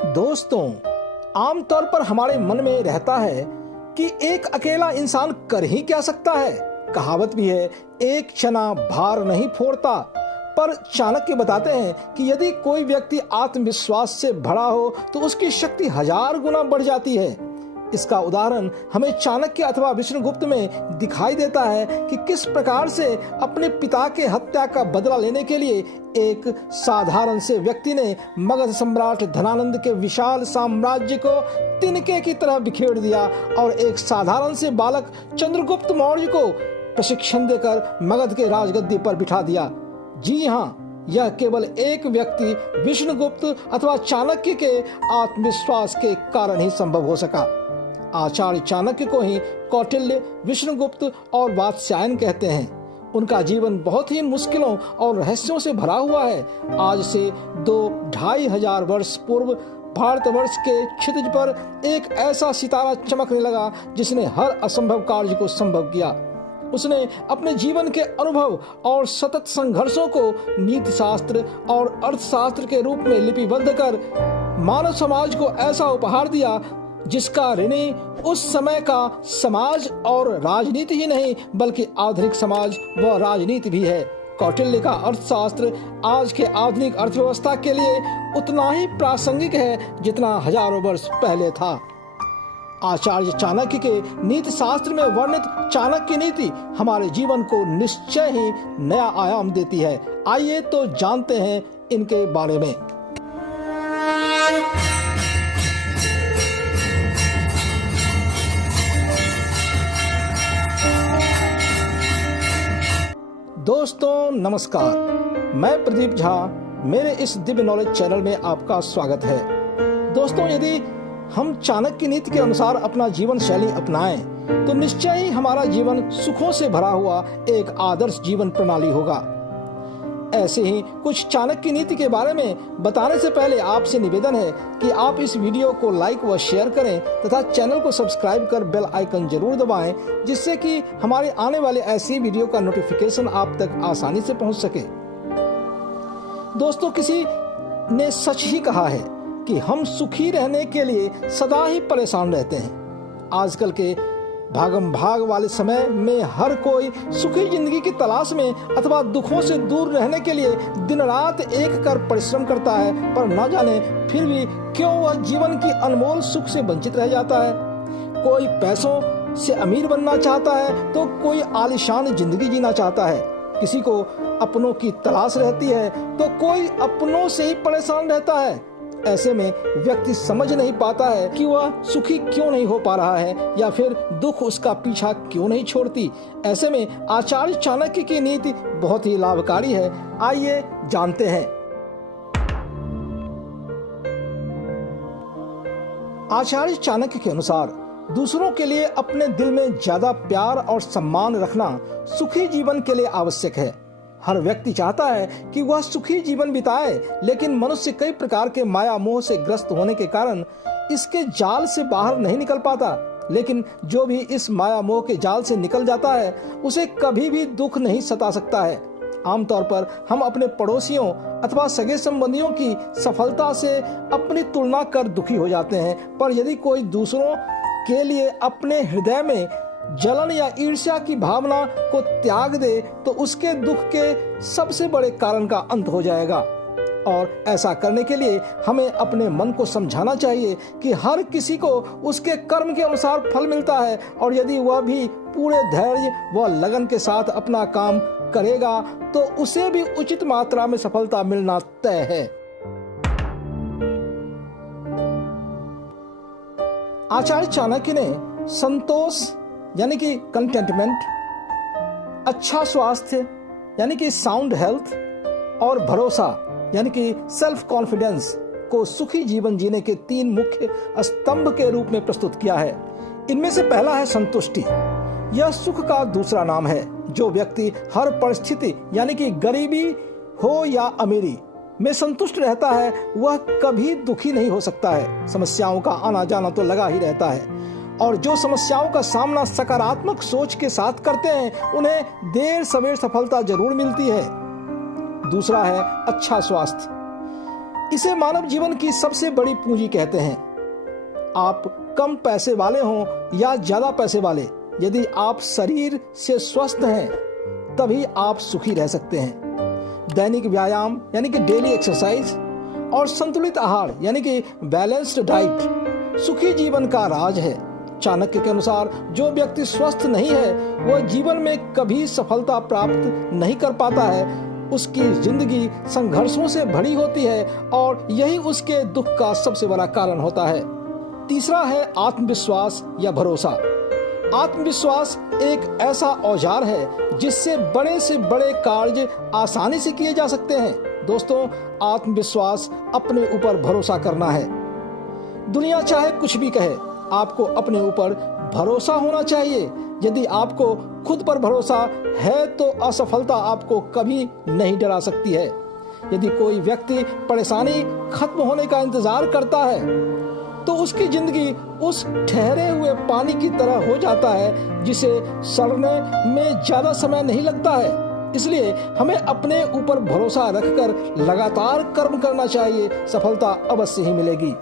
दोस्तों, आमतौर पर हमारे मन में रहता है कि एक अकेला इंसान कर ही क्या सकता है। कहावत भी है, एक चना भार नहीं फोड़ता। पर चाणक्य बताते हैं कि यदि कोई व्यक्ति आत्मविश्वास से भरा हो तो उसकी शक्ति 1000 गुना बढ़ जाती है। इसका उदाहरण हमें चाणक्य अथवा विष्णुगुप्त में दिखाई देता है कि किस प्रकार से अपने पिता के हत्या का बदला लेने के लिए एक साधारण से व्यक्ति ने मगध सम्राट धनानंद के विशाल साम्राज्य को तिनके की तरह बिखेर दिया और एक साधारण से बालक चंद्रगुप्त मौर्य को प्रशिक्षण देकर मगध के राजगद्दी पर बिठा दिया। जी हाँ, यह केवल एक व्यक्ति विष्णुगुप्त अथवा चाणक्य के आत्मविश्वास के कारण ही संभव हो सका। आचार्य चाणक्य को ही कौटिल्य, विष्णुगुप्त और वात्स्यायन कहते हैं। उनका जीवन बहुत ही मुश्किलों और रहस्यों से भरा हुआ है। आज से 2-2500 वर्ष पूर्व भारतवर्ष के क्षितिज पर एक ऐसा सितारा चमकने लगा जिसने हर असंभव कार्य को संभव किया। उसने अपने जीवन के अनुभव और सतत संघर्षों को नीति शास्त्र और अर्थशास्त्र के रूप में लिपिबद्ध कर मानव समाज को ऐसा उपहार दिया जिसका ऋणी उस समय का समाज और राजनीति ही नहीं बल्कि आधुनिक समाज व राजनीति भी है। कौटिल्य का अर्थशास्त्र आज के आधुनिक अर्थव्यवस्था के लिए उतना ही प्रासंगिक है जितना हजारों वर्ष पहले था। आचार्य चाणक्य के नीति शास्त्र में वर्णित चाणक्य नीति हमारे जीवन को निश्चय ही नया आयाम देती है। आइए तो जानते हैं इनके बारे में। दोस्तों नमस्कार, मैं प्रदीप झा। मेरे इस दिव्य नॉलेज चैनल में आपका स्वागत है। दोस्तों, यदि हम चाणक्य नीति के अनुसार अपना जीवन शैली अपनाएं तो निश्चय ही हमारा जीवन सुखों से भरा हुआ एक आदर्श जीवन प्रणाली होगा। ऐसे ही कुछ चाणक्य नीति के बारे में बताने से पहले आपसे निवेदन है कि आप इस वीडियो को लाइक व शेयर करें तथा चैनल को सब्सक्राइब कर बेल आइकन जरूर दबाएं, जिससे कि हमारे आने वाले ऐसी वीडियो का नोटिफिकेशन आप तक आसानी से पहुंच सके। दोस्तों, किसी ने सच ही कहा है कि हम सुखी रहने के लिए सदा ही परेशान रहते हैं। आजकल के भागम भाग वाले समय में हर कोई सुखी जिंदगी की तलाश में अथवा दुखों से दूर रहने के लिए दिन रात एक कर परिश्रम करता है, पर न जाने फिर भी क्यों वह जीवन की अनमोल सुख से वंचित रह जाता है। कोई पैसों से अमीर बनना चाहता है तो कोई आलीशान जिंदगी जीना चाहता है। किसी को अपनों की तलाश रहती है तो कोई अपनों से ही परेशान रहता है। ऐसे में व्यक्ति समझ नहीं पाता है कि वह सुखी क्यों नहीं हो पा रहा है या फिर दुख उसका पीछा क्यों नहीं छोड़ती। ऐसे में आचार्य चाणक्य की नीति बहुत ही लाभकारी है। आइए जानते हैं। आचार्य चाणक्य के अनुसार दूसरों के लिए अपने दिल में ज्यादा प्यार और सम्मान रखना सुखी जीवन के लिए आवश्यक है। हर व्यक्ति चाहता है कि वह सुखी जीवन बिताए, लेकिन मनुष्य कई प्रकार के माया मोह से ग्रस्त होने के कारण इसके जाल से बाहर नहीं निकल पाता। लेकिन जो भी इस माया मोह के जाल से निकल जाता है उसे कभी भी दुख नहीं सता सकता है। आमतौर पर हम अपने पड़ोसियों अथवा सगे संबंधियों की सफलता से अपनी तुलना कर दुखी हो जाते हैं, पर यदि कोई दूसरों के लिए अपने हृदय में जलन या ईर्ष्या की भावना को त्याग दे तो उसके दुख के सबसे बड़े कारण का अंत हो जाएगा। और ऐसा करने के लिए हमें अपने मन को समझाना चाहिए कि हर किसी को उसके कर्म के अनुसार फल मिलता है, और यदि वह भी पूरे धैर्य व लगन के साथ अपना काम करेगा तो उसे भी उचित मात्रा में सफलता मिलना तय है। आचार्य चाणक्य ने संतोष यानी कि कंटेंटमेंट, अच्छा स्वास्थ्य यानी कि साउंड हेल्थ और भरोसा यानी कि सेल्फ कॉन्फिडेंस को सुखी जीवन जीने के 3 मुख्य स्तंभ के रूप में प्रस्तुत किया है। इनमें से पहला है संतुष्टि। यह सुख का दूसरा नाम है। जो व्यक्ति हर परिस्थिति यानी कि गरीबी हो या अमीरी में संतुष्ट रहता है वह कभी दुखी नहीं हो सकता है। समस्याओं का आना जाना तो लगा ही रहता है, और जो समस्याओं का सामना सकारात्मक सोच के साथ करते हैं उन्हें देर सवेर सफलता जरूर मिलती है। दूसरा है अच्छा स्वास्थ्य। इसे मानव जीवन की सबसे बड़ी पूंजी कहते हैं। आप कम पैसे वाले हों या ज्यादा पैसे वाले, यदि आप शरीर से स्वस्थ हैं तभी आप सुखी रह सकते हैं। दैनिक व्यायाम यानी कि डेली एक्सरसाइज और संतुलित आहार यानी कि बैलेंस्ड डाइट सुखी जीवन का राज है। चाणक्य के अनुसार जो व्यक्ति स्वस्थ नहीं है वह जीवन में कभी सफलता प्राप्त नहीं कर पाता है। उसकी जिंदगी संघर्षों से भरी होती है और यही उसके दुख का सबसे बड़ा कारण होता है। तीसरा है आत्मविश्वास या भरोसा। आत्मविश्वास एक ऐसा औजार है जिससे बड़े से बड़े कार्य आसानी से किए जा सकते हैं। दोस्तों, आत्मविश्वास अपने ऊपर भरोसा करना है। दुनिया चाहे कुछ भी कहे, आपको अपने ऊपर भरोसा होना चाहिए। यदि आपको खुद पर भरोसा है तो असफलता आपको कभी नहीं डरा सकती है। यदि कोई व्यक्ति परेशानी खत्म होने का इंतजार करता है तो उसकी जिंदगी उस ठहरे हुए पानी की तरह हो जाता है जिसे सड़ने में ज्यादा समय नहीं लगता है। इसलिए हमें अपने ऊपर भरोसा रखकर लगातार कर्म करना चाहिए, सफलता अवश्य ही मिलेगी।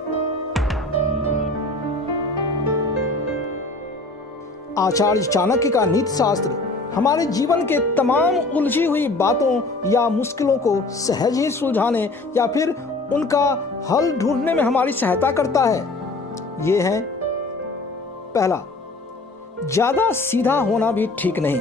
आचार्य चाणक्य का नीति शास्त्र हमारे जीवन के तमाम उलझी हुई बातों या मुश्किलों को सहज ही सुलझाने या फिर उनका हल ढूंढने में हमारी सहायता करता है। ये है, पहला, ज्यादा सीधा होना भी ठीक नहीं।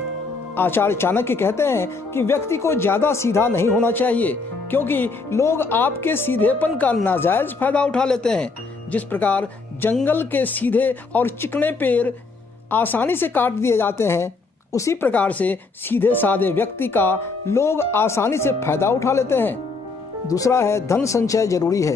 आचार्य चाणक्य कहते हैं कि व्यक्ति को ज्यादा सीधा नहीं होना चाहिए क्योंकि लोग आपके सीधेपन का नाजायज फायदा उठा लेते हैं। जिस प्रकार जंगल के सीधे और चिकने पेड़ आसानी से काट दिए जाते हैं, उसी प्रकार से सीधे साधे व्यक्ति का लोग आसानी से फायदा उठा लेते हैं। दूसरा है, धन संचय जरूरी है।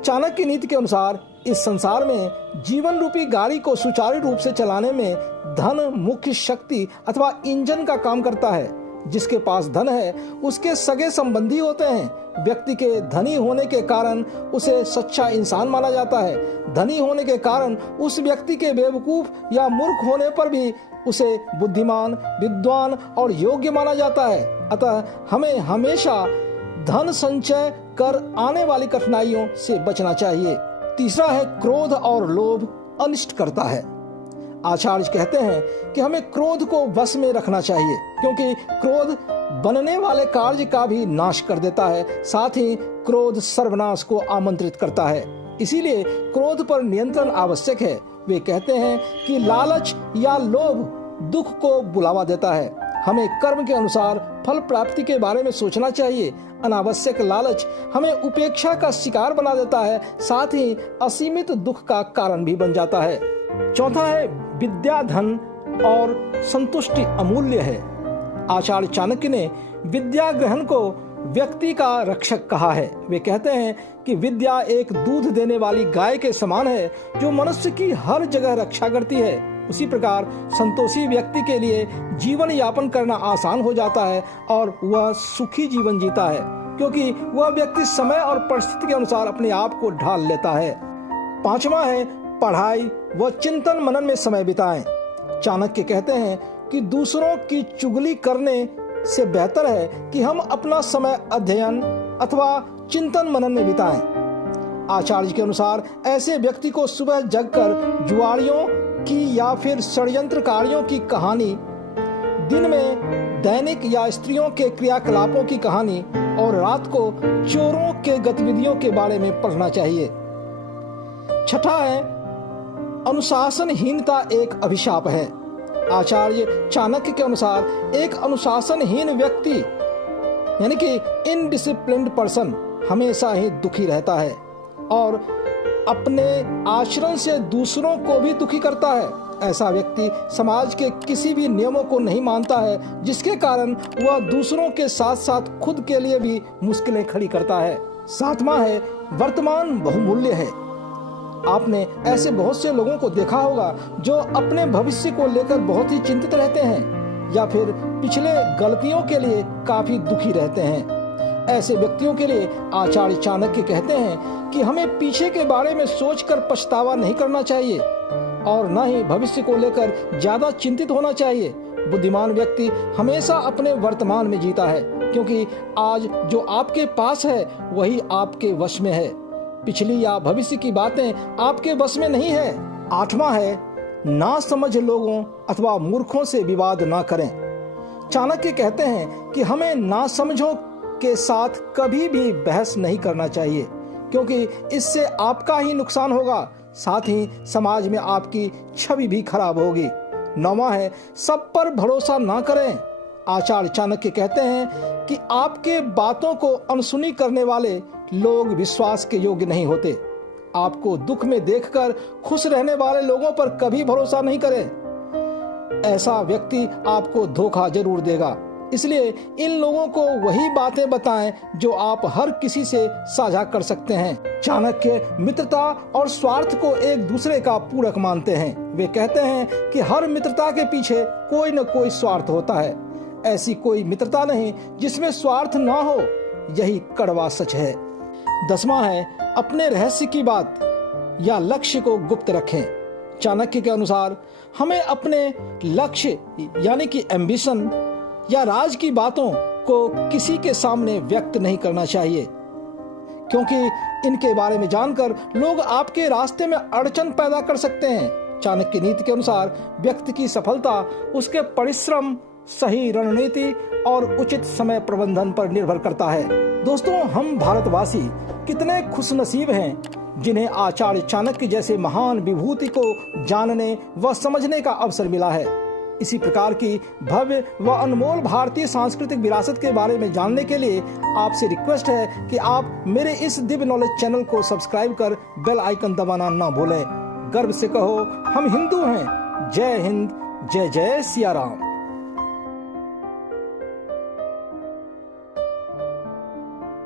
चाणक्य नीति के अनुसार इस संसार में जीवन रूपी गाड़ी को सुचारू रूप से चलाने में धन मुख्य शक्ति अथवा इंजन का काम करता है। जिसके पास धन है उसके सगे संबंधी होते हैं। व्यक्ति के धनी होने के कारण उसे सच्चा इंसान माना जाता है। धनी होने के कारण उस व्यक्ति के बेवकूफ या मूर्ख होने पर भी उसे बुद्धिमान, विद्वान और योग्य माना जाता है। अतः हमें हमेशा धन संचय कर आने वाली कठिनाइयों से बचना चाहिए। तीसरा है, क्रोध और लोभ अनिष्ट करता है। आचार्य कहते हैं कि हमें क्रोध को वश में रखना चाहिए क्योंकि क्रोध बनने वाले कार्य का भी नाश कर देता है। साथ ही क्रोध सर्वनाश को आमंत्रित करता है। इसीलिए क्रोध पर नियंत्रण आवश्यक है। वे कहते हैं कि लालच या लोभ दुख को बुलावा देता है। हमें कर्म के अनुसार फल प्राप्ति के बारे में सोचना चाहिए। अनावश्यक लालच हमें उपेक्षा का शिकार बना देता है, साथ ही असीमित दुख का कारण भी बन जाता है। चौथा है, विद्या, धन और संतुष्टि अमूल्य है। आचार्य चाणक्य ने विद्या ग्रहण को व्यक्ति का रक्षक कहा है। वे कहते हैं कि विद्या एक दूध देने वाली गाय के समान है जो मनुष्य की हर जगह रक्षा करती है। उसी प्रकार संतोषी व्यक्ति के लिए जीवन यापन करना आसान हो जाता है और वह सुखी जीवन जीता है क्योंकि वह व्यक्ति समय और परिस्थिति के अनुसार अपने आप को ढाल लेता है। पांचवा है, पढ़ाई व चिंतन मनन में समय बिताएं। चाणक्य कहते हैं कि दूसरों की चुगली करने से बेहतर है कि हम अपना समय अध्ययन अथवा चिंतन मनन में बिताएं। आचार्य के अनुसार ऐसे व्यक्ति को सुबह जगकर जुआड़ियों की या फिर षड्यंत्रकारियों की कहानी, दिन में दैनिक या स्त्रियों के क्रियाकलापों की कहानी और रात को चोरों के गतिविधियों के बारे में पढ़ना चाहिए। छठा है, अनुशासनहीनता एक अभिशाप है। आचार्य चाणक्य के अनुसार एक अनुशासनहीन व्यक्ति यानी कि इनडिसिप्लिन्ड पर्सन हमेशा ही दुखी रहता है और अपने आचरण से दूसरों को भी दुखी करता है। ऐसा व्यक्ति समाज के किसी भी नियमों को नहीं मानता है, जिसके कारण वह दूसरों के साथ साथ खुद के लिए भी मुश्किलें खड़ी करता है। सातवां है, वर्तमान बहुमूल्य है। आपने ऐसे बहुत से लोगों को देखा होगा जो अपने भविष्य को लेकर बहुत ही चिंतित रहते हैं या फिर पिछले गलतियों के लिए काफी दुखी रहते हैं। ऐसे व्यक्तियों के लिए आचार्य चाणक्य कहते हैं कि हमें पीछे के बारे में सोचकर पछतावा नहीं करना चाहिए और न ही भविष्य को लेकर ज्यादा चिंतित होना चाहिए। बुद्धिमान व्यक्ति हमेशा अपने वर्तमान में जीता है, क्योंकि आज जो आपके पास है वही आपके वश में है। पिछली या भविष्य की बातें आपके वश में नहीं है। 8वां है, ना समझ लोगों अथवा मूर्खों से विवाद ना करें। चाणक्य कहते हैं कि हमें ना समझों के साथ कभी भी बहस नहीं करना चाहिए, क्योंकि इससे आपका ही नुकसान होगा, साथ ही समाज में आपकी छवि भी खराब होगी। 9वां है, सब पर भरोसा ना करें। आचार्य चाणक्य कहते हैं कि आपके बातों को अनसुनी करने वाले लोग विश्वास के योग्य नहीं होते। आपको दुख में देखकर खुश रहने वाले लोगों पर कभी भरोसा नहीं करें। ऐसा व्यक्ति आपको धोखा जरूर देगा। इसलिए इन लोगों को वही बातें बताएं जो आप हर किसी से साझा कर सकते हैं। चाणक्य मित्रता और स्वार्थ को एक दूसरे का पूरक मानते हैं। वे कहते हैं कि हर मित्रता के पीछे कोई न कोई स्वार्थ होता है। ऐसी कोई मित्रता नहीं जिसमें स्वार्थ ना हो, यही कड़वा सच है। 10वां है, अपने रहस्य की बात या लक्ष्य को गुप्त रखें। चाणक्य के अनुसार हमें अपने लक्ष्य यानी कि एम्बिशन या राज की बातों को किसी के सामने व्यक्त नहीं करना चाहिए, क्योंकि इनके बारे में जानकर लोग आपके रास्ते में अड़चन पैदा कर सकते हैं। चाणक्य नीति के अनुसार व्यक्ति की सफलता उसके परिश्रम, सही रणनीति और उचित समय प्रबंधन पर निर्भर करता है। दोस्तों, हम भारतवासी कितने खुशनसीब हैं जिन्हें आचार्य चाणक्य जैसे महान विभूति को जानने व समझने का अवसर मिला है। इसी प्रकार की भव्य व अनमोल भारतीय सांस्कृतिक विरासत के बारे में जानने के लिए आपसे रिक्वेस्ट है कि आप मेरे इस दिव्य नॉलेज चैनल को सब्सक्राइब कर बेल आइकन दबाना ना भूलें। गर्व से कहो, हम हिंदू हैं। जय हिंद, जय जय सिया राम।